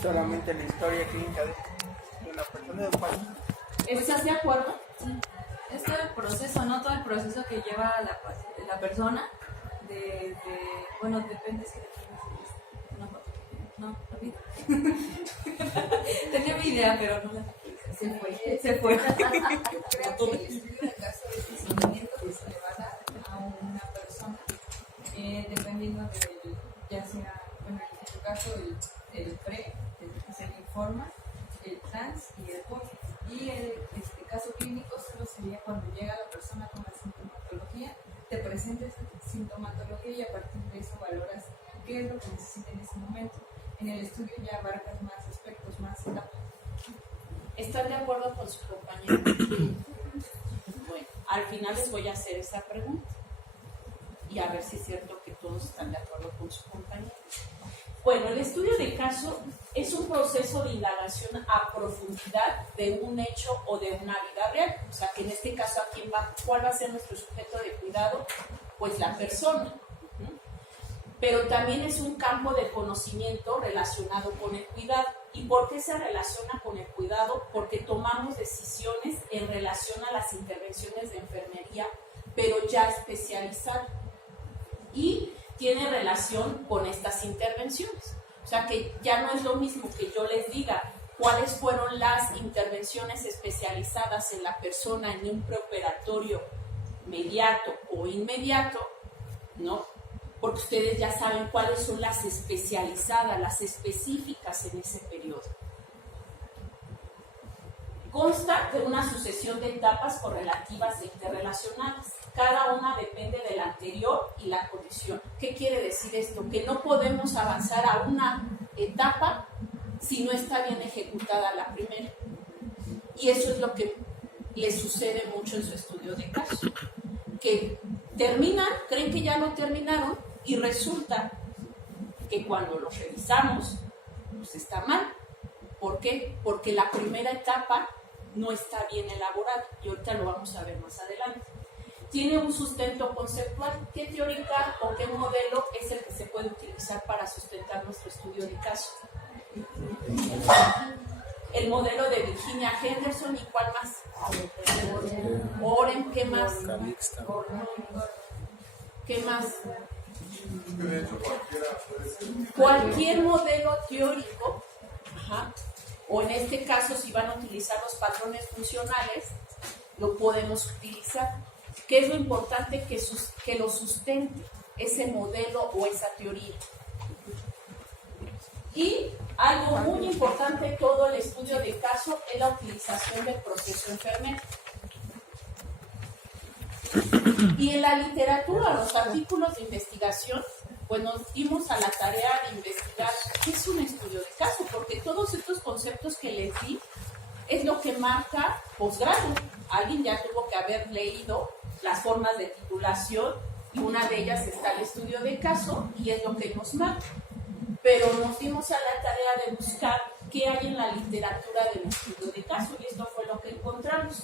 solamente la historia clínica de una persona de un paciente. ¿Estás de acuerdo? Sí. Este proceso, ¿no? Todo el proceso que lleva la persona, bueno, depende si una foto. No, olvida. Tenía mi idea, pero no la se fue. Yo creo que el estudio de caso es el seguimiento que se le va a dar a una persona, dependiendo del, ya sea, bueno, en tu caso, el pre, desde que se le informa, el trans y el post. Y el caso clínico solo sería cuando llega la persona con la sintomatología, te presenta esa sintomatología y a partir de eso valoras qué es lo que necesita en ese momento. En el estudio ya abarcas más aspectos, más etapas. ¿Están de acuerdo con su compañero? Bueno, al final les voy a hacer esa pregunta y a ver si es cierto que todos están de acuerdo con su compañero. Bueno, el estudio de caso es un proceso de indagación a profundidad de un hecho o de una vida real. O sea, que en este caso, ¿cuál va a ser nuestro sujeto de cuidado? Pues la persona. Pero también es un campo de conocimiento relacionado con el cuidado. ¿Y por qué se relaciona con el cuidado? Porque tomamos decisiones en relación a las intervenciones de enfermería, pero ya especializadas. Y tiene relación con estas intervenciones. O sea que ya no es lo mismo que yo les diga cuáles fueron las intervenciones especializadas en la persona en un preoperatorio mediato o inmediato, ¿no? Porque ustedes ya saben cuáles son las especializadas, las específicas en ese periodo. Consta de una sucesión de etapas correlativas e interrelacionadas. Cada una depende de la anterior y la condición. ¿Qué quiere decir esto? Que no podemos avanzar a una etapa si no está bien ejecutada la primera. Y eso es lo que les sucede mucho en su estudio de caso. Que terminan, creen que ya lo terminaron y resulta que cuando lo revisamos, pues está mal. ¿Por qué? Porque la primera etapa no está bien elaborada y ahorita lo vamos a ver más adelante. Tiene un sustento conceptual. ¿Qué teórica o qué modelo es el que se puede utilizar para sustentar nuestro estudio de caso? El modelo de Virginia Henderson. ¿Y cuál más? Oren. ¿Qué más? ¿Qué más? Cualquier modelo teórico, o en este caso si van a utilizar los patrones funcionales, lo podemos utilizar. ¿Qué es lo importante? Que lo sustente ese modelo o esa teoría. Y algo muy importante en todo el estudio de caso es la utilización del proceso enfermero. Y en la literatura, los artículos de investigación, pues nos dimos a la tarea de investigar qué es un estudio de caso, porque todos estos conceptos que les di es lo que marca posgrado. Alguien ya tuvo que haber leído las formas de titulación y una de ellas está el estudio de caso y es lo que nos marca. Pero nos dimos a la tarea de buscar qué hay en la literatura del estudio de caso y esto fue lo que encontramos.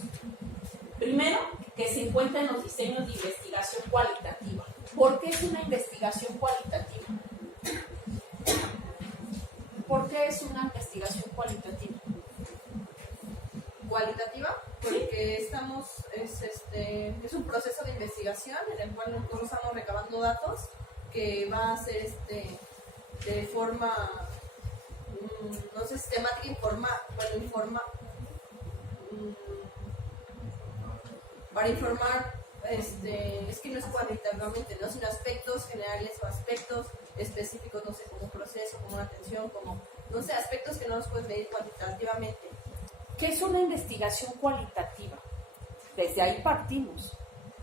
Primero, que se encuentra en los diseños de investigación cualitativa. ¿Por qué es una investigación cualitativa? ¿Por qué es una investigación cualitativa? Cualitativa, porque es un proceso de investigación en el cual nosotros estamos recabando datos que va a ser de forma no sé, sistemática, para informar, es que no es cuantitativamente, ¿no? Sino aspectos generales o aspectos específicos, no sé, como un proceso, como una atención, como, no sé, aspectos que no los puedes medir cuantitativamente. ¿Qué es una investigación cualitativa? Desde ahí partimos.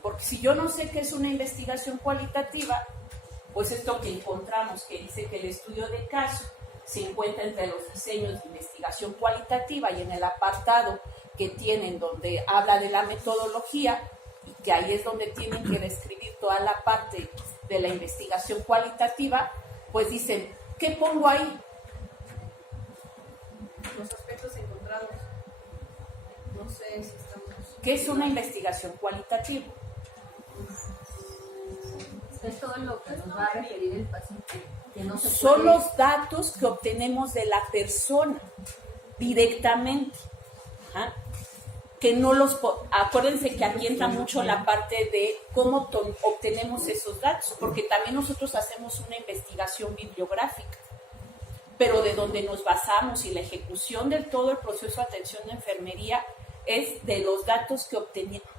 Porque si yo no sé qué es una investigación cualitativa, pues esto que encontramos, que dice que el estudio de caso se encuentra entre los diseños de investigación cualitativa y en el apartado que tienen donde habla de la metodología, y que ahí es donde tienen que describir toda la parte de la investigación cualitativa, pues dicen, ¿qué pongo ahí? Los aspectos encontrados. No sé si estamos... ¿Qué es una investigación cualitativa? Es todo lo que nos va a referir el paciente Que no se son puede- los datos que obtenemos de la persona directamente. Ajá. Que no los... Acuérdense que aquí entra mucho la parte de cómo obtenemos esos datos, porque también nosotros hacemos una investigación bibliográfica, pero de donde nos basamos y la ejecución de todo el proceso de atención de enfermería es de los datos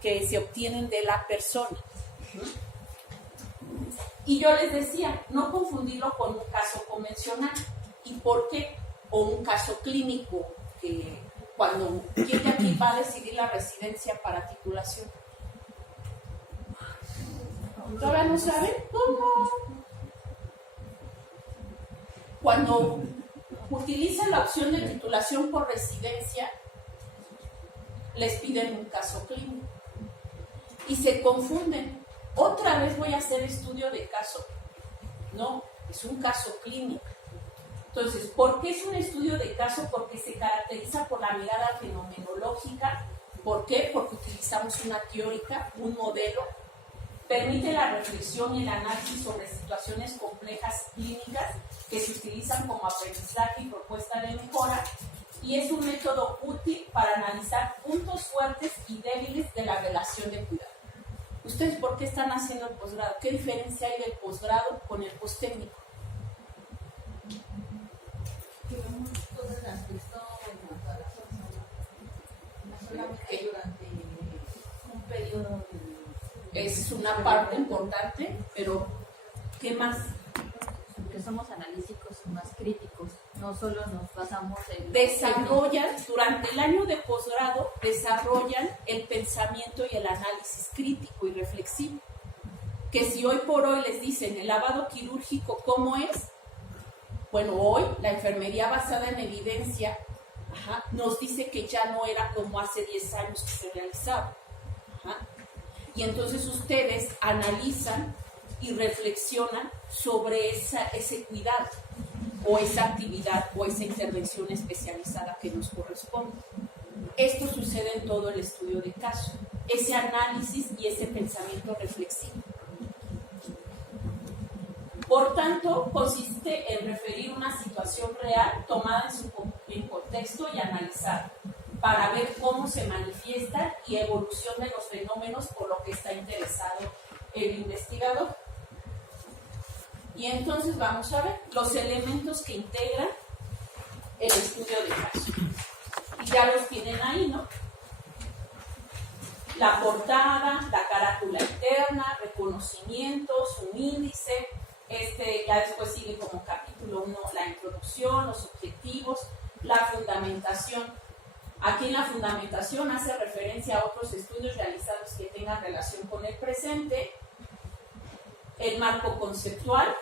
que se obtienen de la persona. Y yo les decía, no confundirlo con un caso convencional. ¿Y por qué? O un caso clínico, cuando ¿quién de aquí va a decidir la residencia para titulación? ¿Todavía no saben? ¿Cómo? Cuando utilizan la opción de titulación por residencia, les piden un caso clínico y se confunden. Otra vez voy a hacer estudio de caso. No, es un caso clínico. Entonces, ¿por qué es un estudio de caso? Porque se caracteriza por la mirada fenomenológica. ¿Por qué? Porque utilizamos una teórica, un modelo. Permite la reflexión y el análisis sobre situaciones complejas clínicas que se utilizan como aprendizaje y propuesta de mejora. Y es un método útil para analizar puntos fuertes y débiles de la relación de cuidado. ¿Ustedes por qué están haciendo el posgrado? ¿Qué diferencia hay del posgrado con el postécnico? Que vemos todas las personas, todas las personas, no solamente durante un periodo Es una parte importante, pero ¿qué más? Que somos analíticos y más críticos, no solo nos basamos en... Desarrollan, durante el año de posgrado, desarrollan el pensamiento y el análisis crítico y reflexivo. Que si hoy por hoy les dicen el lavado quirúrgico, ¿cómo es? Bueno, hoy la enfermería basada en evidencia nos dice que ya no era como hace 10 años que se realizaba. Y entonces ustedes analizan y reflexionan sobre ese cuidado o esa actividad o esa intervención especializada que nos corresponde. Esto sucede en todo el estudio de caso, ese análisis y ese pensamiento reflexivo. Por tanto, consiste en referir una situación real tomada en contexto y analizada para ver cómo se manifiesta y evolución de los fenómenos por lo que está interesado el investigador. Y entonces vamos a ver los elementos que integran el estudio de caso. Y ya los tienen ahí, ¿no? La portada, la carátula interna, reconocimientos, un índice. Ya después sigue como capítulo 1 la introducción, los objetivos, la fundamentación. Aquí en la fundamentación hace referencia a otros estudios realizados que tengan relación con el presente. El marco conceptual,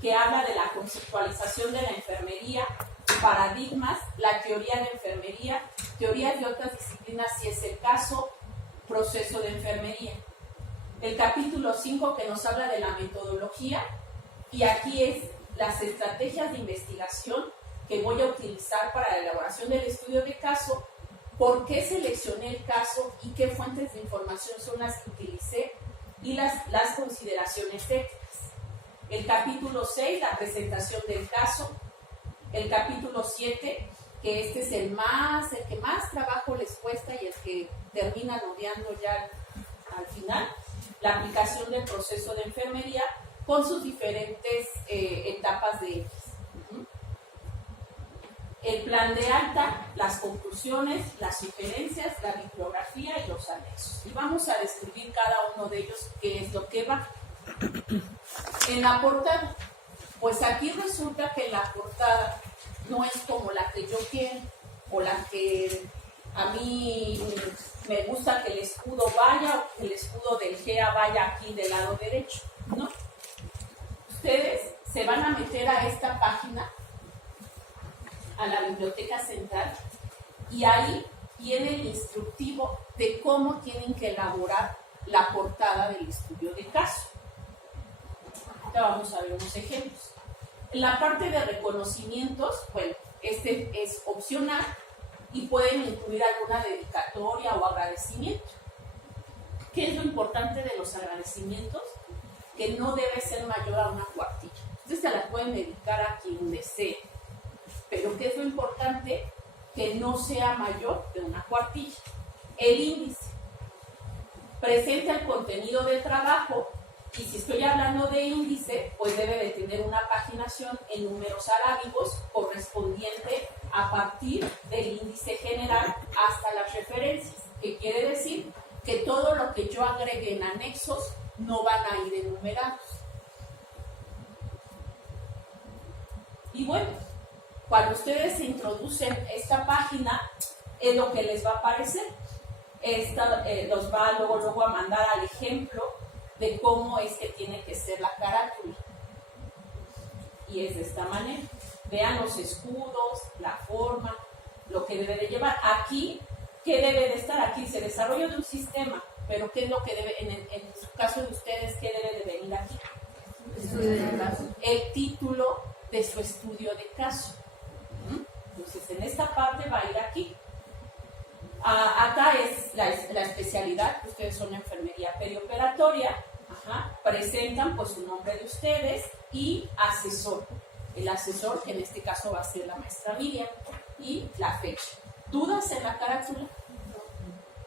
que habla de la conceptualización de la enfermería, paradigmas, la teoría de enfermería, teorías de otras disciplinas si es el caso, proceso de enfermería. El capítulo 5 que nos habla de la metodología, y aquí es las estrategias de investigación que voy a utilizar para la elaboración del estudio de caso, por qué seleccioné el caso y qué fuentes de información son las que utilicé y las consideraciones éticas. El capítulo 6, la presentación del caso. El capítulo 7, que este es el que más trabajo les cuesta y el que terminan odiando ya al final, la aplicación del proceso de enfermería con sus diferentes etapas de X. El plan de alta, las conclusiones, las sugerencias, la bibliografía y los anexos. Y vamos a describir cada uno de ellos, qué es lo que va. En la portada, pues aquí resulta que la portada no es como la que yo quiero o la que a mí me gusta que el escudo vaya o que el escudo del GEA vaya aquí del lado derecho, ¿no? Ustedes se van a meter a esta página, a la biblioteca central, y ahí viene el instructivo de cómo tienen que elaborar la portada del estudio de caso. Ya vamos a ver unos ejemplos. En la parte de reconocimientos, bueno, este es opcional y pueden incluir alguna dedicatoria o agradecimiento. ¿Qué es lo importante de los agradecimientos? Que no debe ser mayor a una cuartilla. Ustedes se las pueden dedicar a quien desee, pero ¿qué es lo importante? Que no sea mayor de una cuartilla. El índice presenta el contenido del trabajo, y si estoy hablando de índice, pues debe de tener una paginación en números arábigos correspondiente a partir del índice general hasta las referencias, que quiere decir que todo lo que yo agregue en anexos no van a ir enumerados. Y bueno, cuando ustedes introducen esta página, es lo que les va a aparecer. Los va luego a mandar al ejemplo de cómo es que tiene que ser la carátula. Y es de esta manera. Vean los escudos, la forma, lo que debe de llevar. Aquí, ¿qué debe de estar? Aquí dice desarrollo de un sistema, pero ¿qué es lo que debe, en su caso de ustedes, qué debe de venir aquí? Estudio de caso. El título de su estudio de caso. Entonces, en esta parte va a ir aquí. Acá es la especialidad, ustedes son enfermería perioperatoria, presentan pues su nombre de ustedes y asesor. El asesor, que en este caso va a ser la maestra Miriam, y la fecha. ¿Dudas en la carátula?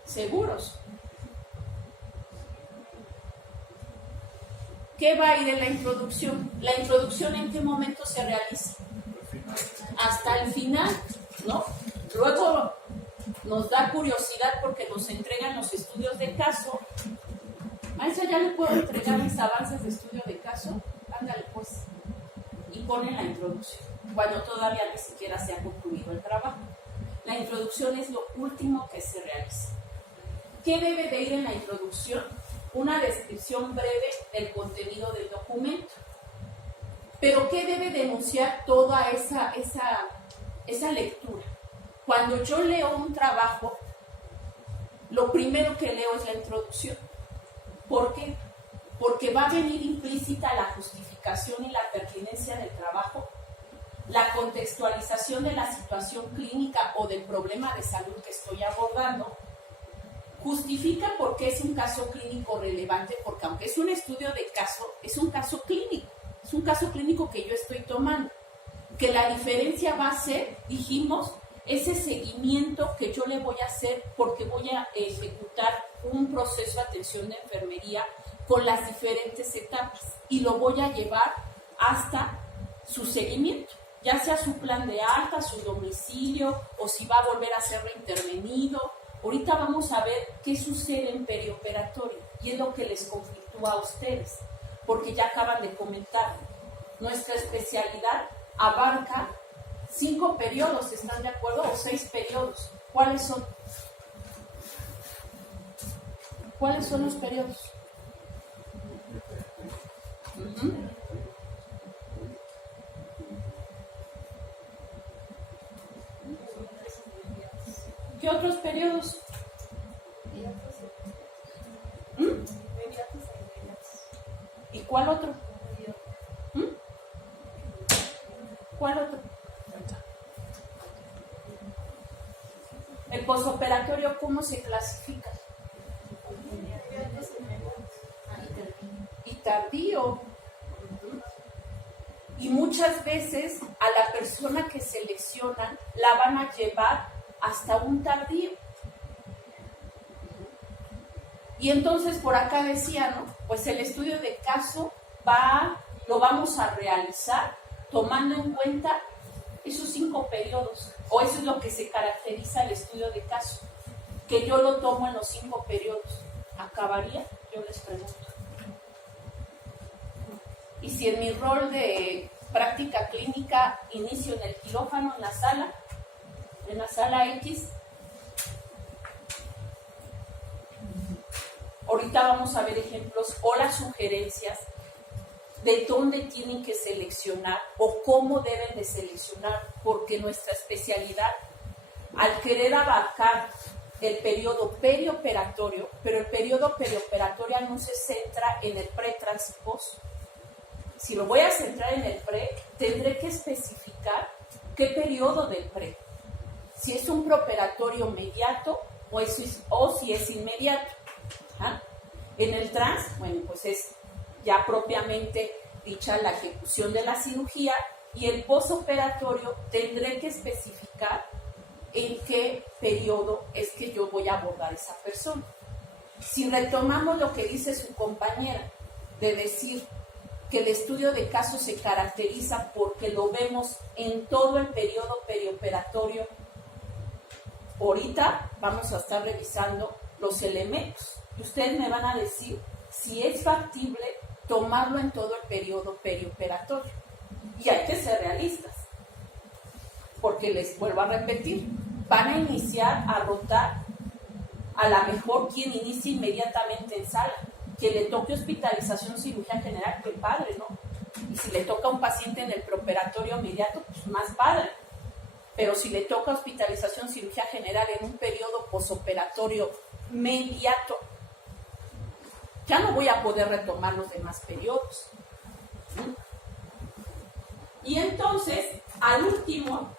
¿Seguros? ¿Qué va a ir en la introducción? ¿La introducción en qué momento se realiza? Hasta el final, ¿no? Luego nos da curiosidad porque nos entregan los estudios de caso. Maestra, ¿ya le puedo entregar mis avances de estudio de caso? Ándale pues. Y ponen la introducción, cuando todavía ni siquiera se ha concluido el trabajo. La introducción es lo último que se realiza. ¿Qué debe de ir en la introducción? Una descripción breve del contenido del documento. Pero ¿qué debe denunciar toda esa lectura? Cuando yo leo un trabajo, lo primero que leo es la introducción. ¿Por qué? Porque va a venir implícita la justificación y la pertinencia del trabajo, la contextualización de la situación clínica o del problema de salud que estoy abordando, justifica por qué es un caso clínico relevante, porque aunque es un estudio de caso, es un caso clínico, es un caso clínico que yo estoy tomando, que la diferencia va a ser, dijimos, ese seguimiento que yo le voy a hacer porque voy a ejecutar un proceso de atención de enfermería con las diferentes etapas y lo voy a llevar hasta su seguimiento, ya sea su plan de alta, su domicilio o si va a volver a ser reintervenido. Ahorita vamos a ver qué sucede en perioperatorio y es lo que les conflictúa a ustedes, porque ya acaban de comentar, nuestra especialidad abarca 5 periodos, ¿están de acuerdo? O 6 periodos. ¿Cuáles son? ¿Cuáles son los periodos? ¿Qué otros periodos? ¿Y cuál otro? ¿Cuál otro? El postoperatorio, ¿cómo se clasifica? Y tardío. Y muchas veces a la persona que seleccionan la van a llevar hasta un tardío. Y entonces por acá decía, ¿no? Pues el estudio de caso lo vamos a realizar tomando en cuenta esos 5 periodos, o eso es lo que se caracteriza el estudio de caso, que yo lo tomo en los 5 periodos. ¿Acabaría? Yo les pregunto. Y si en mi rol de práctica clínica inicio en el quirófano, en la sala X, ahorita vamos a ver ejemplos o las sugerencias de dónde tienen que seleccionar o cómo deben de seleccionar, porque nuestra especialidad, al querer abarcar el periodo perioperatorio, pero el periodo perioperatorio no se centra en el pre, trans y post. Si lo voy a centrar en el pre, tendré que especificar qué periodo del pre. Si es un preoperatorio mediato o si es inmediato. En el trans, bueno, pues es ya propiamente la ejecución de la cirugía, y el postoperatorio tendré que especificar en qué periodo es que yo voy a abordar a esa persona. Si retomamos lo que dice su compañera, de decir que el estudio de caso se caracteriza porque lo vemos en todo el periodo perioperatorio, ahorita vamos a estar revisando los elementos. Y ustedes me van a decir si es factible tomarlo en todo el periodo perioperatorio. Y hay que ser realistas, porque les vuelvo a repetir, van a iniciar a rotar, a lo mejor quien inicie inmediatamente en sala, que le toque hospitalización, cirugía general, qué padre, ¿no? Y si le toca a un paciente en el preoperatorio inmediato, pues más padre. Pero si le toca hospitalización, cirugía general en un periodo posoperatorio inmediato, ya no voy a poder retomar los demás periodos. Y entonces, al último,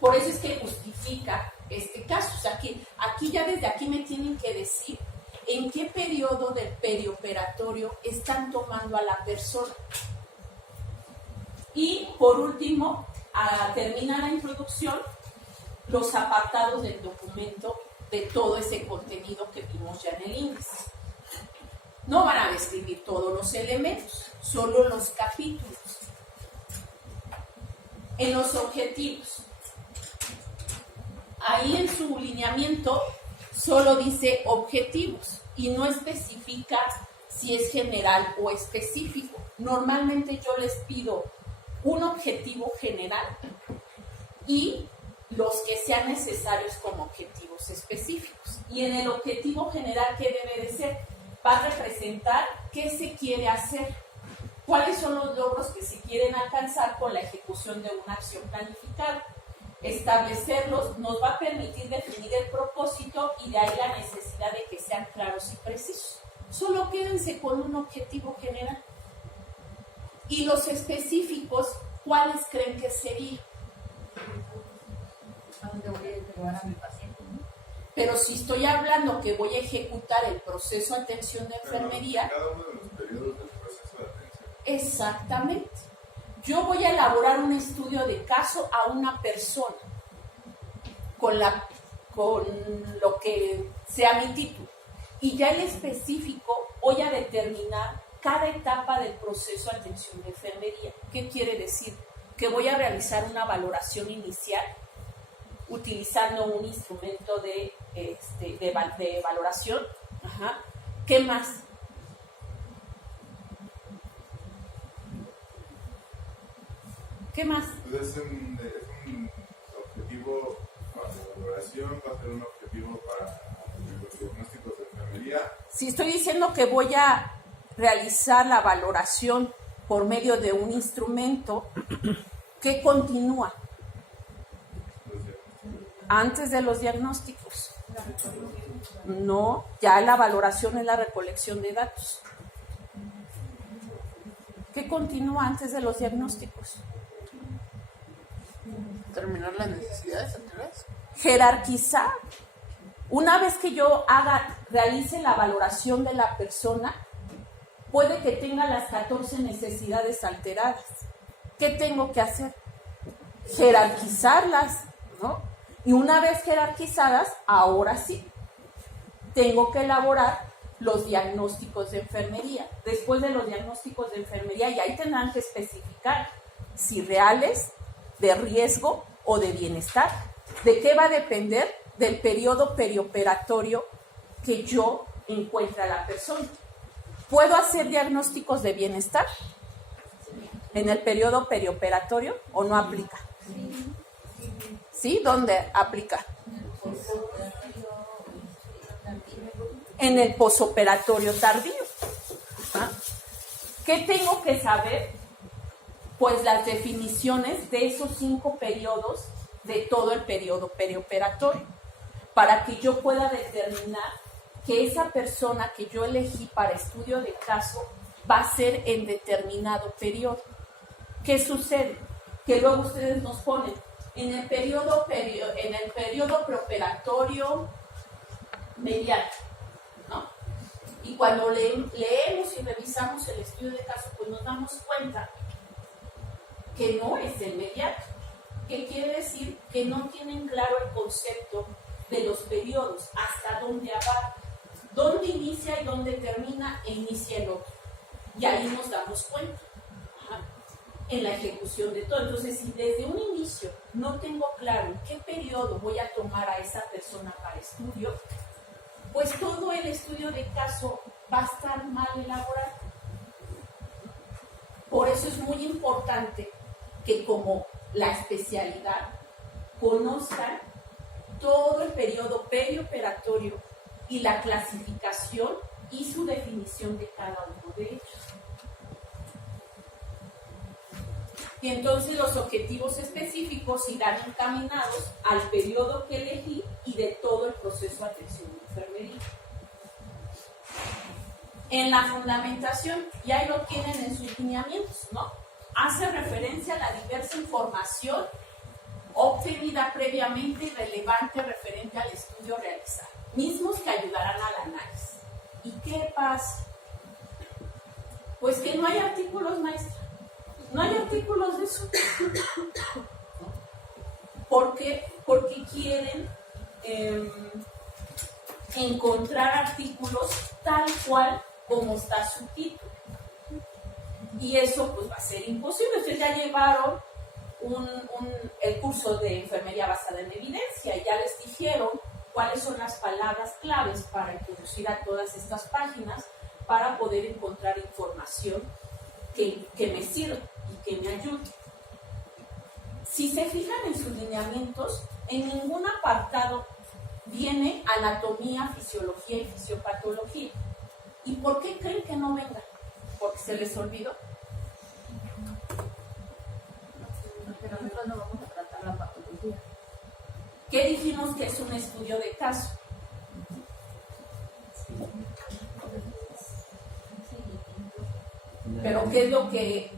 por eso es que justifica este caso. O sea, que aquí ya desde aquí me tienen que decir en qué periodo del perioperatorio están tomando a la persona. Y por último, termina la introducción, los apartados del documento de todo ese contenido que vimos ya en el índice. No van a describir todos los elementos, solo los capítulos. En los objetivos, ahí en su lineamiento solo dice objetivos y no especifica si es general o específico. Normalmente yo les pido un objetivo general y los que sean necesarios como objetivos específicos. Y en el objetivo general, ¿qué debe de ser? Va a representar qué se quiere hacer, cuáles son los logros que se quieren alcanzar con la ejecución de una acción planificada. Establecerlos nos va a permitir definir el propósito y de ahí la necesidad de que sean claros y precisos. Solo quédense con un objetivo general. Y los específicos, ¿cuáles creen que serían? ¿A dónde voy a llevar a mi paciente? Pero si estoy hablando que voy a ejecutar el proceso de atención de enfermería... Cada uno de los periodos del proceso de atención. Exactamente. Yo voy a elaborar un estudio de caso a una persona con lo que sea mi título. Y ya el específico voy a determinar cada etapa del proceso de atención de enfermería. ¿Qué quiere decir? Que voy a realizar una valoración inicial utilizando un instrumento de valoración. Ajá. ¿Qué más? ¿Qué más? Pues es un objetivo para la valoración, va a ser un objetivo para los diagnósticos de enfermería. Si estoy diciendo que voy a realizar la valoración por medio de un instrumento, ¿qué continúa? Antes de los diagnósticos. No, ya la valoración es la recolección de datos. ¿Qué continúa antes de los diagnósticos? Terminar las necesidades anteriores. Jerarquizar. Una vez que yo realice la valoración de la persona, puede que tenga las 14 necesidades alteradas. ¿Qué tengo que hacer? Jerarquizarlas, ¿no? Y una vez jerarquizadas, ahora sí, tengo que elaborar los diagnósticos de enfermería. Después de los diagnósticos de enfermería, y ahí tendrán que especificar si reales, de riesgo o de bienestar. ¿De qué va a depender? Del periodo perioperatorio que yo encuentre a la persona. ¿Puedo hacer diagnósticos de bienestar en el periodo perioperatorio o no aplica? ¿Sí? ¿Dónde aplica? En el posoperatorio tardío. ¿Ah? ¿Qué tengo que saber? Pues las definiciones de esos 5 periodos de todo el periodo perioperatorio, para que yo pueda determinar que esa persona que yo elegí para estudio de caso va a ser en determinado periodo. ¿Qué sucede? Que luego ustedes nos ponen en el periodo preoperatorio mediano, ¿no? ¿Y cuando leemos y revisamos el estudio de caso, pues nos damos cuenta que no es inmediato. ¿Qué quiere decir? Que no tienen claro el concepto de los periodos, hasta dónde abarca, dónde inicia y dónde termina e inicia el otro. Y ahí nos damos cuenta, en la ejecución de todo. Entonces, si desde un inicio no tengo claro en qué periodo voy a tomar a esa persona para estudio, pues todo el estudio de caso va a estar mal elaborado. Por eso es muy importante que como la especialidad conozcan todo el periodo perioperatorio y la clasificación y su definición de cada uno de ellos. Y entonces los objetivos específicos irán encaminados al periodo que elegí y de todo el proceso de atención de enfermería. En la fundamentación, y ahí lo tienen en sus lineamientos, ¿no? Hace referencia a la diversa información obtenida previamente y relevante referente al estudio realizado, mismos que ayudarán al análisis. ¿Y qué pasa? Pues que no hay artículos, maestra. No hay artículos de eso. ¿Por qué? Porque quieren encontrar artículos tal cual como está su título. Y eso pues va a ser imposible. Ustedes ya llevaron el curso de enfermería basada en evidencia y ya les dijeron cuáles son las palabras claves para introducir a todas estas páginas para poder encontrar información que me sirva y que me ayude. Si se fijan en sus lineamientos, en ningún apartado viene anatomía, fisiología y fisiopatología. ¿Y por qué creen que no venga? ¿Porque se les olvidó? Porque nosotros no vamos a tratar la patología. ¿Qué dijimos que es un estudio de caso? Pero ¿qué es lo que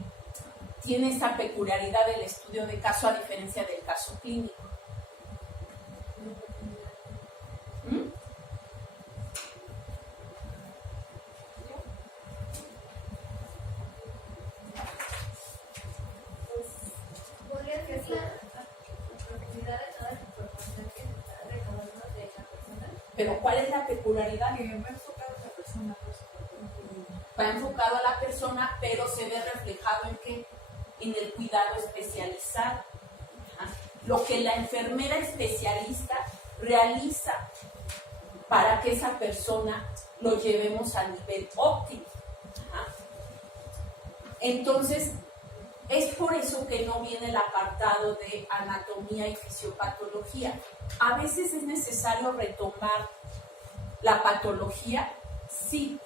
tiene esa peculiaridad del estudio de caso a diferencia del caso clínico? Podría ser la profundidad de toda la información que se está recabando de la persona. Pero ¿cuál es la peculiaridad? Que va enfocado a la persona. Va enfocado a la persona, pero se ve reflejado en qué? En el cuidado especializado. Lo que la enfermera especialista realiza para que esa persona lo llevemos al nivel óptimo. Entonces, es por eso que no viene el apartado de anatomía y fisiopatología. A veces es necesario retomar la patología, sí,